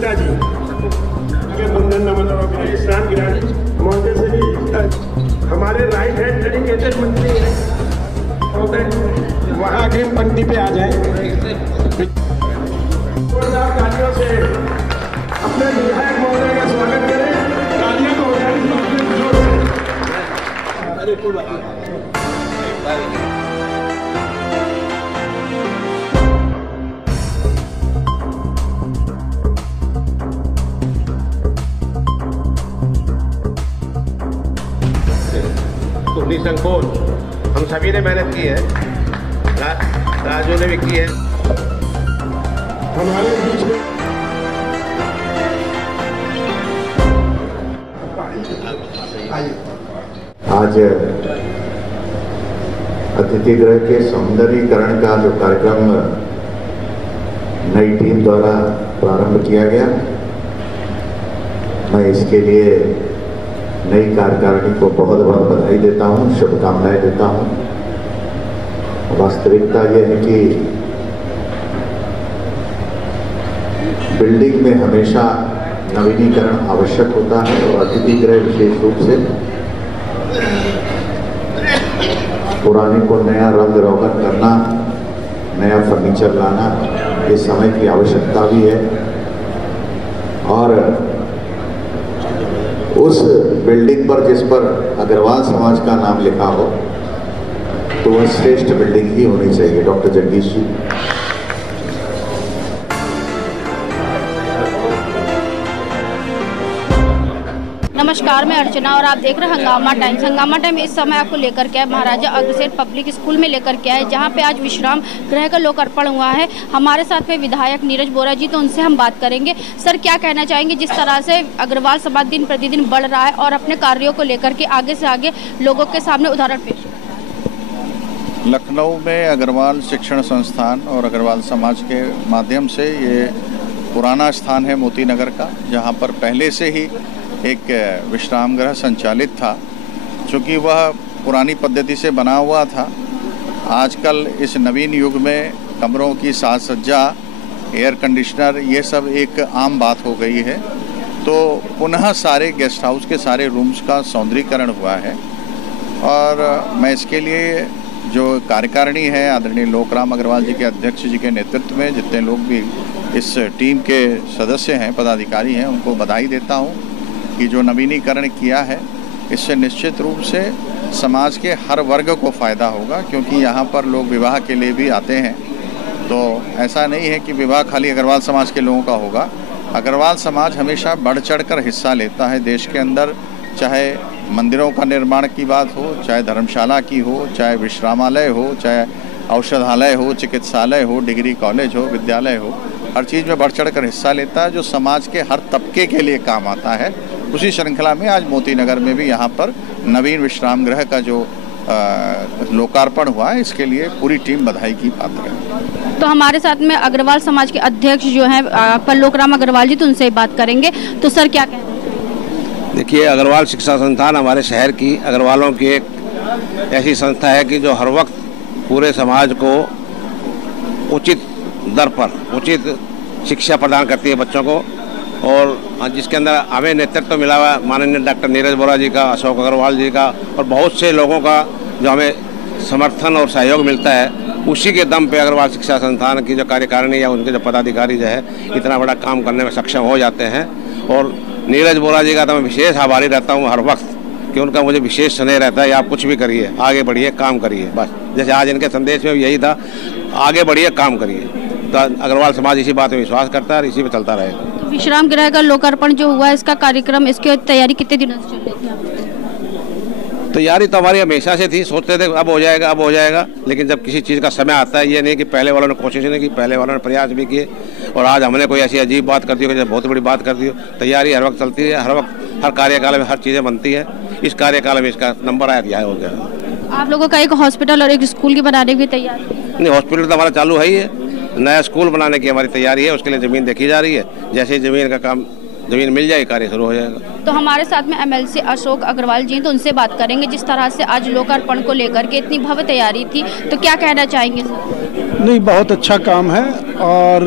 गुप्ता जी आगे बंधन नमन स्नान गिरानी महोदय से भी हमारे राइट हैंड डेडिकेटेड मंत्री हैं महोदय वहाँ अग्रिम पंक्ति पे आ जाए। तालियों से अपने विधायक महोदय का स्वागत करें। तालियां तो हो जाएगी। अरे कोई बात नहीं। निसंकोच हम सभी ने मेहनत की है, राजू ने भी की है। हमारे बीच में आज अतिथि गृह के सौंदर्यीकरण का जो कार्यक्रम नई टीम द्वारा प्रारंभ किया गया, मैं इसके लिए नई कार्यकारिणी को बहुत बहुत बधाई देता हूं, शुभकामनाएं देता हूं। वास्तविकता यह है कि बिल्डिंग में हमेशा नवीनीकरण आवश्यक होता है और अतिथि गृह विशेष रूप से पुराने को नया रंग रोगन करना, नया फर्नीचर लाना, ये समय की आवश्यकता भी है। और उस बिल्डिंग पर जिस पर अग्रवाल समाज का नाम लिखा हो तो वह श्रेष्ठ बिल्डिंग ही होनी चाहिए। डॉक्टर जगदीश जी। नमस्कार, मैं अर्चना और आप देख रहे हैं हंगामा टाइम्स। हंगामा टाइम इस समय आपको लेकर के महाराजा अग्रसेन पब्लिक स्कूल में लेकर के आए, जहां पे आज विश्राम गृह का लोकार्पण हुआ है। हमारे साथ में विधायक नीरज बोरा जी, तो उनसे हम बात करेंगे। सर, क्या कहना चाहेंगे जिस तरह से अग्रवाल समाज दिन प्रतिदिन बढ़ रहा है और अपने कार्यों को लेकर के आगे से आगे लोगों के सामने उदाहरण पेश? लखनऊ में अग्रवाल शिक्षण संस्थान और अग्रवाल समाज के माध्यम से ये पुराना स्थान है मोती नगर का, जहाँ पर पहले से ही एक विश्राम गृह संचालित था। चूँकि वह पुरानी पद्धति से बना हुआ था, आजकल इस नवीन युग में कमरों की साज सज्जा, एयर कंडीशनर, ये सब एक आम बात हो गई है। तो पुनः सारे गेस्ट हाउस के सारे रूम्स का सौंदर्यीकरण हुआ है और मैं इसके लिए जो कार्यकारिणी है आदरणीय लोकराम अग्रवाल जी के अध्यक्ष जी के नेतृत्व में जितने लोग भी इस टीम के सदस्य हैं, पदाधिकारी हैं, उनको बधाई देता हूँ कि जो नवीनीकरण किया है इससे निश्चित रूप से समाज के हर वर्ग को फ़ायदा होगा। क्योंकि यहाँ पर लोग विवाह के लिए भी आते हैं, तो ऐसा नहीं है कि विवाह खाली अग्रवाल समाज के लोगों का होगा। अग्रवाल समाज हमेशा बढ़ चढ़ कर हिस्सा लेता है देश के अंदर, चाहे मंदिरों का निर्माण की बात हो, चाहे धर्मशाला की हो, चाहे विश्रामालय हो, चाहे औषधालय हो, चिकित्सालय हो, डिग्री कॉलेज हो, विद्यालय हो, हर चीज़ में बढ़ चढ़ कर हिस्सा लेता है जो समाज के हर तबके के लिए काम आता है। उसी श्रृंखला में आज मोती नगर में भी यहाँ पर नवीन विश्राम गृह का जो लोकार्पण हुआ है, इसके लिए पूरी टीम बधाई की पात्र है। तो हमारे साथ में अग्रवाल समाज के अध्यक्ष जो हैं लोकराम अग्रवाल जी, तो उनसे बात करेंगे। तो सर, क्या कहना चाहिए? देखिए, अग्रवाल शिक्षा संस्थान हमारे शहर की अग्रवालों की एक ऐसी संस्था है कि जो हर वक्त पूरे समाज को उचित दर पर उचित शिक्षा प्रदान करती है बच्चों को, और जिसके अंदर हमें नेतृत्व मिला हुआ माननीय डॉक्टर नीरज बोरा जी का, अशोक अग्रवाल जी का और बहुत से लोगों का जो हमें समर्थन और सहयोग मिलता है। उसी के दम पे अग्रवाल शिक्षा संस्थान की जो कार्यकारिणी या उनके जो पदाधिकारी जो है इतना बड़ा काम करने में सक्षम हो जाते हैं। और नीरज बोरा जी का तो मैं विशेष आभारी रहता हूँ हर वक्त कि उनका मुझे विशेष स्नेह रहता है। आप कुछ भी करिए, आगे बढ़िए, काम करिए, बस जैसे आज इनके संदेश में यही था, आगे बढ़िए, काम करिए। तो अग्रवाल समाज इसी बात में विश्वास करता है और इसी में चलता रहेगा। विश्राम गृह का लोकार्पण जो हुआ है, इसका कार्यक्रम, इसकी तैयारी कितने दिनों से चल रही थी? तैयारी तो हमारी हमेशा से थी, सोचते थे अब हो जाएगा, अब हो जाएगा, लेकिन जब किसी चीज़ का समय आता है, ये नहीं कि पहले वालों ने कोशिश नहीं की, पहले वालों ने प्रयास भी किए और आज हमने कोई ऐसी अजीब बात कर दी हो, बहुत बड़ी बात कर दी हो। तैयारी हर वक्त चलती है, हर वक्त हर कार्यकाल में हर चीज़ें बनती है। इस कार्यकाल में इसका नंबर आया, यह हो गया। आप लोगों का एक हॉस्पिटल और एक स्कूल की बनाने की तैयारी? नहीं, हॉस्पिटल तो हमारा चालू है ही है, नया स्कूल बनाने की हमारी तैयारी है, उसके लिए ज़मीन देखी जा रही है। जैसे ही ज़मीन का काम, ज़मीन मिल जाए, कार्य शुरू हो जाएगा। तो हमारे साथ में एमएलसी अशोक अग्रवाल जी, तो उनसे बात करेंगे। जिस तरह से आज लोकार्पण को लेकर के इतनी भव्य तैयारी थी, तो क्या कहना चाहेंगे? नहीं, बहुत अच्छा काम है। और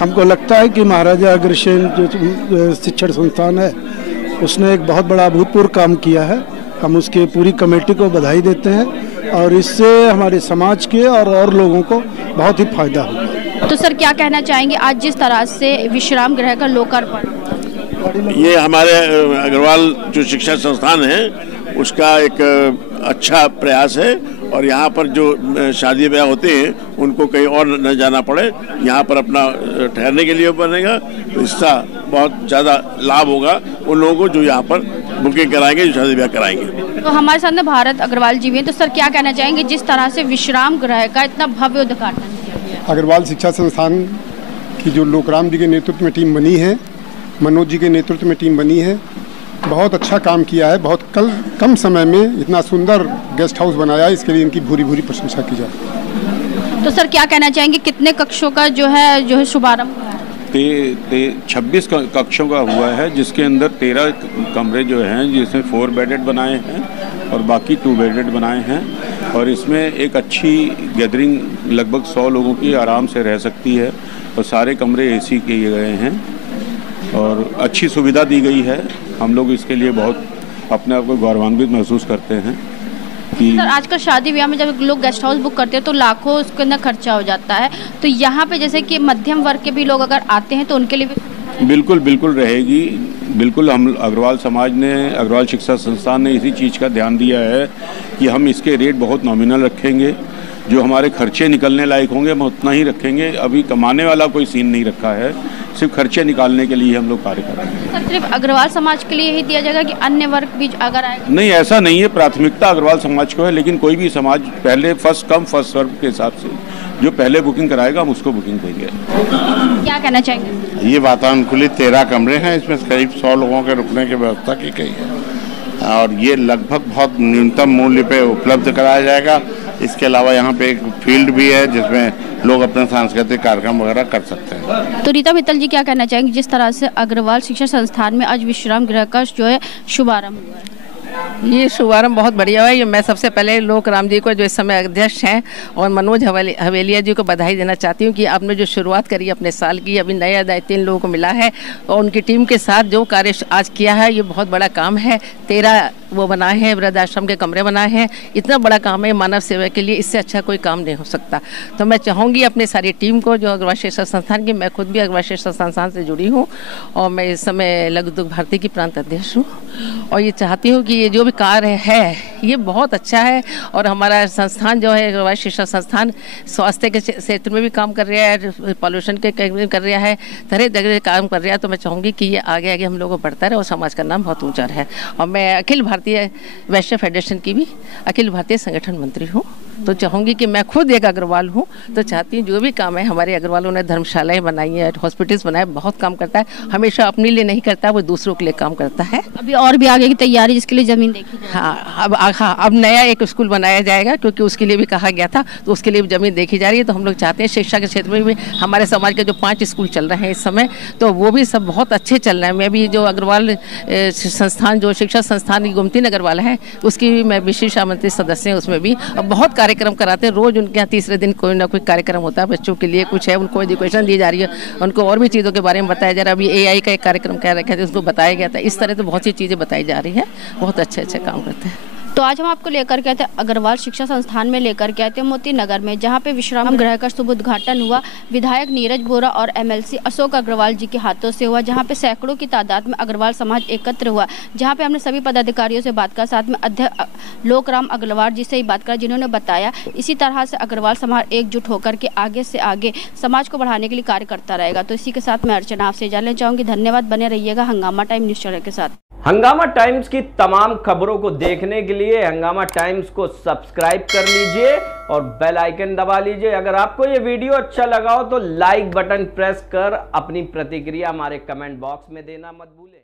हमको लगता है कि महाराजा अग्रसेन जो शिक्षण संस्थान है उसने एक बहुत बड़ा अभूतपूर्व काम किया है। हम उसके पूरी कमेटी को बधाई देते हैं और इससे हमारे समाज के और लोगों को बहुत ही फायदा होगा। तो सर क्या कहना चाहेंगे आज जिस तरह से विश्राम गृह का लोकार्पण? ये हमारे अग्रवाल जो शिक्षा संस्थान है उसका एक अच्छा प्रयास है और यहाँ पर जो शादी ब्याह होते हैं उनको कहीं और न जाना पड़े, यहाँ पर अपना ठहरने के लिए बनेगा, तो इसका बहुत ज़्यादा लाभ होगा उन लोगों को जो यहाँ पर बुकिंग कराएंगे, जो शादी ब्याह कराएंगे। तो हमारे साथ में भारत अग्रवाल जी भी हैं, तो सर क्या कहना चाहेंगे जिस तरह से विश्राम गृह का इतना भव्य उद्घाटन किया गया? अग्रवाल शिक्षा संस्थान की जो लोकराम जी के नेतृत्व में टीम बनी है, मनोज जी के नेतृत्व में टीम बनी है, बहुत अच्छा काम किया है। बहुत कम समय में इतना सुंदर गेस्ट हाउस बनाया, इसके लिए इनकी भूरी भूरी प्रशंसा की जाए। तो सर क्या कहना चाहेंगे कितने कक्षों का जो है शुभारंभ? 26 कक्षों का हुआ है, जिसके अंदर 13 कमरे जो हैं जिसमें 4 बेडेड बनाए हैं और बाकी 2 बेडेड बनाए हैं। और इसमें एक अच्छी गैदरिंग लगभग 100 लोगों की आराम से रह सकती है और सारे कमरे एसी किए गए हैं और अच्छी सुविधा दी गई है। हम लोग इसके लिए बहुत अपने आप को गौरवान्वित महसूस करते हैं कि सर आजकल शादी ब्याह में जब लोग गेस्ट हाउस बुक करते हैं तो लाखों उसके अंदर खर्चा हो जाता है, तो यहाँ पे जैसे कि मध्यम वर्ग के भी लोग अगर आते हैं तो उनके लिए भी बिल्कुल रहेगी। बिल्कुल हम अग्रवाल समाज ने, अग्रवाल शिक्षा संस्थान ने इसी चीज़ का ध्यान दिया है कि हम इसके रेट बहुत नॉमिनल रखेंगे, जो हमारे खर्चे निकलने लायक होंगे हम उतना ही रखेंगे। अभी कमाने वाला कोई सीन नहीं रखा है, सिर्फ खर्चे निकालने के लिए हम लोग कार्य कर रहे हैं। सर सिर्फ अग्रवाल समाज के लिए ही दिया जाएगा कि अन्य वर्ग भी अगर आएगा? नहीं, ऐसा नहीं है, प्राथमिकता अग्रवाल समाज को है, लेकिन कोई भी समाज पहले फर्स्ट कम फर्स्ट सर्व के हिसाब से जो पहले बुकिंग कराएगा हम उसको बुकिंग देंगे। क्या कहना चाहेंगे? ये वातानुकूलित 13 कमरे हैं, इसमें करीब 100 लोगों के रुकने की व्यवस्था की गई है और ये लगभग बहुत न्यूनतम मूल्य पे उपलब्ध कराया जाएगा। इसके अलावा यहाँ पे एक फील्ड भी है जिसमें लोग अपने सांस्कृतिक कार्यक्रम वगैरह कर सकते हैं। तो रीता मित्तल जी क्या कहना चाहेंगे जिस तरह से अग्रवाल शिक्षा संस्थान में आज विश्राम गृह का जो है शुभारंभ हुआ है? ये शुभारंभ बहुत बढ़िया है। ये मैं सबसे पहले लोकराम जी को जो इस समय अध्यक्ष हैं और मनोज हवेलिया जी को बधाई देना चाहती हूँ कि आपने जो शुरुआत करी अपने साल की, अभी नया दायित्व इन लोगों को मिला है और उनकी टीम के साथ जो कार्य आज किया है ये बहुत बड़ा काम है। 13 वो बनाए हैं, वृद्धाश्रम के कमरे बनाए हैं, इतना बड़ा काम है मानव सेवा के लिए, इससे अच्छा कोई काम नहीं हो सकता। तो मैं चाहूँगी अपनी सारी टीम को जो अग्रवाल शिक्षा संस्थान की, मैं खुद भी अग्रवाल शिक्षा संस्थान से जुड़ी हूँ और मैं इस समय लघु दुग्ध भारती की प्रांत अध्यक्ष हूँ और ये चाहती हूँ कि ये जो भी कार्य है ये बहुत अच्छा है और हमारा संस्थान जो है अग्रवाल शिक्षा संस्थान स्वास्थ्य के क्षेत्र में भी काम कर रहा है, पॉल्यूशन के कर रहा है, तरह तरह काम कर रहा है। तो मैं चाहूँगी कि ये आगे आगे हम लोगों को बढ़ता रहे और समाज का नाम बहुत ऊँचा है। और मैं अखिल भारतीय वैश्य फेडरेशन की भी अखिल भारतीय संगठन मंत्री हूँ, तो चाहूँगी कि मैं खुद एक अग्रवाल हूँ तो चाहती हूँ जो भी काम है, हमारे अग्रवालों ने धर्मशालाएं बनाई है, हॉस्पिटल्स बनाए, बहुत काम करता है, हमेशा अपने लिए नहीं करता, वो दूसरों के लिए काम करता है। अभी और भी आगे की तैयारी जिसके लिए जमीन देखी जाए? हाँ, अब नया एक स्कूल बनाया जाएगा क्योंकि उसके लिए भी कहा गया था, तो उसके लिए भी जमीन देखी जा रही है। तो हम लोग चाहते हैं शिक्षा के क्षेत्र में भी हमारे समाज के जो 5 स्कूल चल रहे हैं इस समय, तो वो भी सब बहुत अच्छे चल रहे हैं। मैं भी जो अग्रवाल संस्थान जो शिक्षा संस्थान गोमती नगर वाला है उसकी भी मैं विशेष आमंत्रित सदस्य हूँ, उसमें भी अब बहुत कार्यक्रम कराते हैं। रोज उनके यहाँ तीसरे दिन कोई ना कोई कार्यक्रम होता है, बच्चों के लिए कुछ है, उनको एजुकेशन दी जा रही है, उनको और भी चीज़ों के बारे में बताया जा रहा है। अभी AI का एक कार्यक्रम कह रखे थे, उसको बताया गया था। इस तरह से बहुत सी चीज़ें बताई जा रही हैं, बहुत अच्छे अच्छे काम करते हैं। तो आज हम आपको लेकर के आए थे अग्रवाल शिक्षा संस्थान में लेकर के आए थे मोती नगर में, जहां पे विश्राम गृह का शुभ उद्घाटन हुआ। विधायक नीरज बोरा और MLC अशोक अग्रवाल जी के हाथों से हुआ, जहां पे सैकड़ों की तादाद में अग्रवाल समाज एकत्र हुआ। जहां पे हमने सभी पदाधिकारियों से बात कर, साथ में अध्यक्ष लोकराम अग्रवाल जी से ही बात कर, जिन्होंने बताया इसी तरह से अग्रवाल समाज एकजुट होकर के आगे से आगे समाज को बढ़ाने के लिए कार्य करता रहेगा। तो इसी के साथ मैं अर्चना आपसे जानना चाहूँगी। धन्यवाद, बने रहिएगा हंगामा टाइम न्यूज़ चैनल के साथ। हंगामा टाइम्स की तमाम खबरों को देखने के लिए हंगामा टाइम्स को सब्सक्राइब कर लीजिए और बेल आइकन दबा लीजिए। अगर आपको ये वीडियो अच्छा लगा हो तो लाइक बटन प्रेस कर अपनी प्रतिक्रिया हमारे कमेंट बॉक्स में देना मत भूलें।